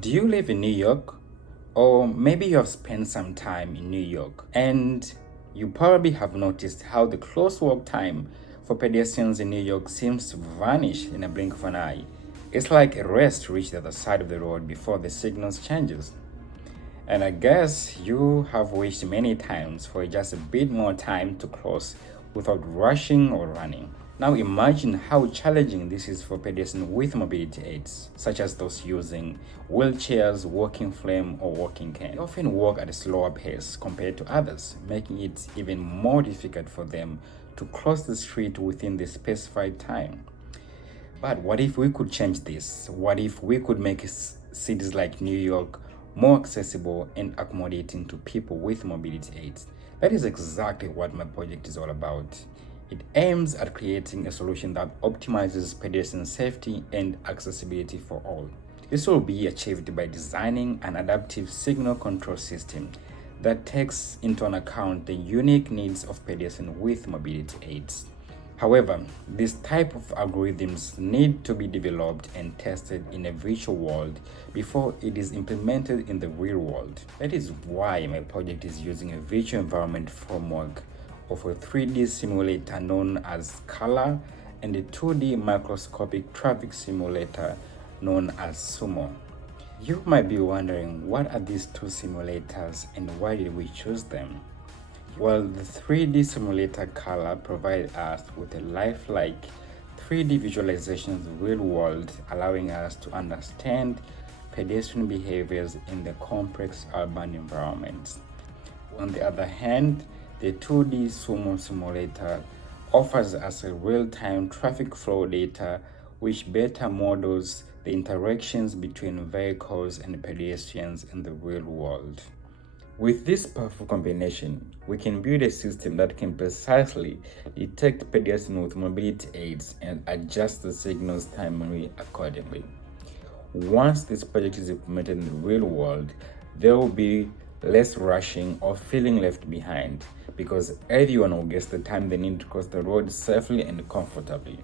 Do you live in New York? Or maybe you have spent some time in New York and you probably have noticed how the close walk time for pedestrians in New York seems to vanish in a blink of an eye. It's like a race to reach the other side of the road before the signals changes. And I guess you have wished many times for just a bit more time to cross without rushing or running. Now imagine how challenging this is for pedestrians with mobility aids, such as those using wheelchairs, walking frame, or walking cane. They often walk at a slower pace compared to others, making it even more difficult for them to cross the street within the specified time. But what if we could change this? What if we could make cities like New York more accessible and accommodating to people with mobility aids? That is exactly what my project is all about. It aims at creating a solution that optimizes pedestrian safety and accessibility for all. This will be achieved by designing an adaptive signal control system that takes into account the unique needs of pedestrians with mobility aids. However, this type of algorithms need to be developed and tested in a virtual world before it is implemented in the real world. That is why my project is using a virtual environment framework of a 3D simulator known as Scala and a 2D microscopic traffic simulator known as Sumo. You might be wondering, what are these two simulators and why did we choose them? Well, the 3D simulator Color provides us with a lifelike 3D visualization of the real world, allowing us to understand pedestrian behaviors in the complex urban environments. On the other hand, the 2D Sumo simulator offers us a real-time traffic flow data which better models the interactions between vehicles and pedestrians in the real world. With this powerful combination, we can build a system that can precisely detect pedestrians with mobility aids and adjust the signal's timing accordingly. Once this project is implemented in the real world, there will be less rushing or feeling left behind because everyone will guess the time they need to cross the road safely and comfortably.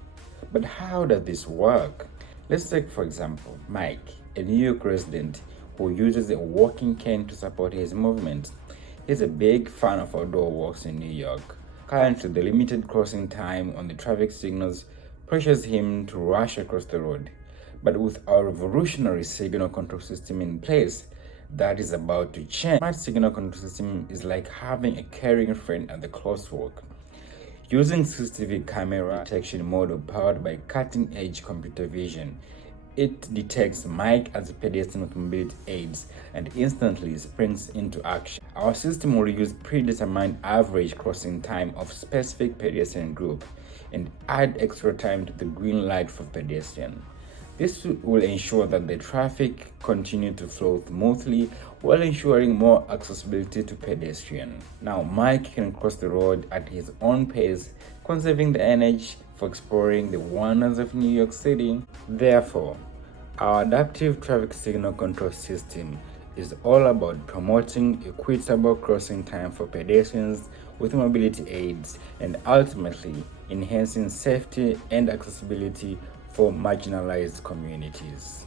But how does this work? Let's take, for example, Mike, a New York resident who uses a walking cane to support his movement. He's a big fan of outdoor walks in New York. Currently, the limited crossing time on the traffic signals pressures him to rush across the road. But with our revolutionary signal control system in place, that is about to change. Smart signal control system is like having a caring friend at the crosswalk. Using CCTV camera detection model powered by cutting-edge computer vision, it detects Mike as a pedestrian with mobility aids and instantly springs into action. Our system will use predetermined average crossing time of specific pedestrian group and add extra time to the green light for pedestrian. This will ensure that the traffic continues to flow smoothly while ensuring more accessibility to pedestrians. Now, Mike can cross the road at his own pace, conserving the energy for exploring the wonders of New York City. Therefore, our adaptive traffic signal control system is all about promoting equitable crossing time for pedestrians with mobility aids and ultimately enhancing safety and accessibility for marginalized communities.